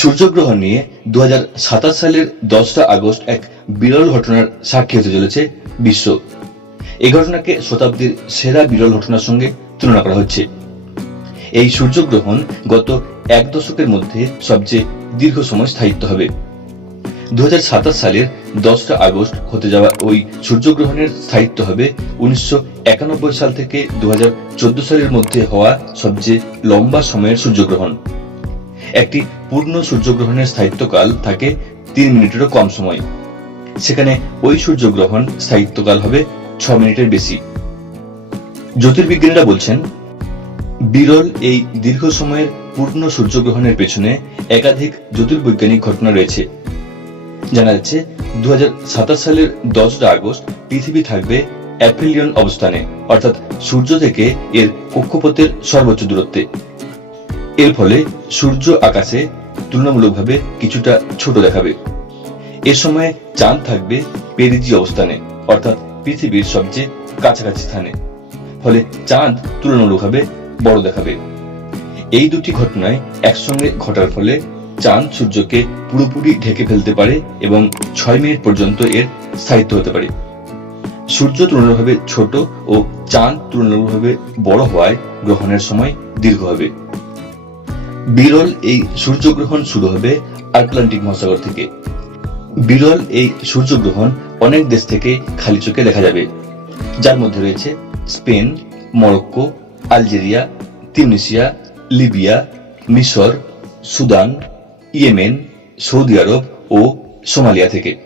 সূর্যগ্রহণ নিয়ে দু হাজার সাতাশ সালের দশটা আগস্ট এক বিরল ঘটনার সাক্ষী হতে চলেছে বিশ্ব। এই ঘটনাকে শতাব্দীর সেরা বিরল ঘটনার সঙ্গে তুলনা করা হচ্ছে। এই সূর্যগ্রহণ গত এক দশকের মধ্যে সবচেয়ে দীর্ঘ সময় স্থায়িত্ব হবে। দু হাজার সাতাশ সালের দশটা আগস্ট হতে যাওয়া ওই সূর্যগ্রহণের স্থায়িত্ব হবে উনিশশো একানব্বই সাল থেকে দু হাজার চোদ্দ সালের মধ্যে হওয়া সবচেয়ে লম্বা সময়ের সূর্যগ্রহণ। একটি পূর্ণ সূর্যগ্রহণের স্থায়িত্বকাল থাকে তিন মিনিটেরও কম সময়। সেখানে ওই সূর্যগ্রহণ স্থায়িত্বকাল হবে ছ মিনিটের বেশি। জ্যোতির্বিজ্ঞানীরা বলছেন, বিরল এই দীর্ঘ সময়ের পূর্ণ সূর্যগ্রহণের পেছনে একাধিক জ্যোতির্বৈজ্ঞানিক ঘটনা রয়েছে। জানা যাচ্ছে দু হাজার সাতাশ সালের দশটা আগস্ট পৃথিবী থাকবে অ্যাফেলিয়ন অবস্থানে, অর্থাৎ সূর্য থেকে এর কক্ষপথের সর্বোচ্চ দূরত্বে। এর ফলে সূর্য আকাশে তুলনামূলকভাবে কিছুটা ছোট দেখাবে। এ সময় চাঁদ থাকবে পেরিজি অবস্থানে, অর্থাৎ পৃথিবীর সবচেয়ে কাছাকাছি স্থানে। ফলে চাঁদ তুলনামূলকভাবে বড় দেখাবে। এই দুটি ঘটনায় একসঙ্গে ঘটার ফলে চাঁদ সূর্যকে পুরোপুরি ঢেকে ফেলতে পারে এবং ছয় মিনিট পর্যন্ত এর স্থায়িত্ব হতে পারে। সূর্য তুলনামূলকভাবে ছোট ও চাঁদ তুলনামূলকভাবে বড় হওয়ায় গ্রহণের সময় দীর্ঘ হবে। বিরল এই সূর্যগ্রহণ শুরু হবে আটলান্টিক মহাসাগর থেকে। বিরল এই সূর্যগ্রহণ অনেক দেশ থেকে খালি চোখে দেখা যাবে। যার মধ্যে রয়েছে Spain, Morocco, Algeria, Tunisia, Libya, মিশর, সুদান, ইয়েমেন, সৌদি আরব ও সোমালিয়া থেকে।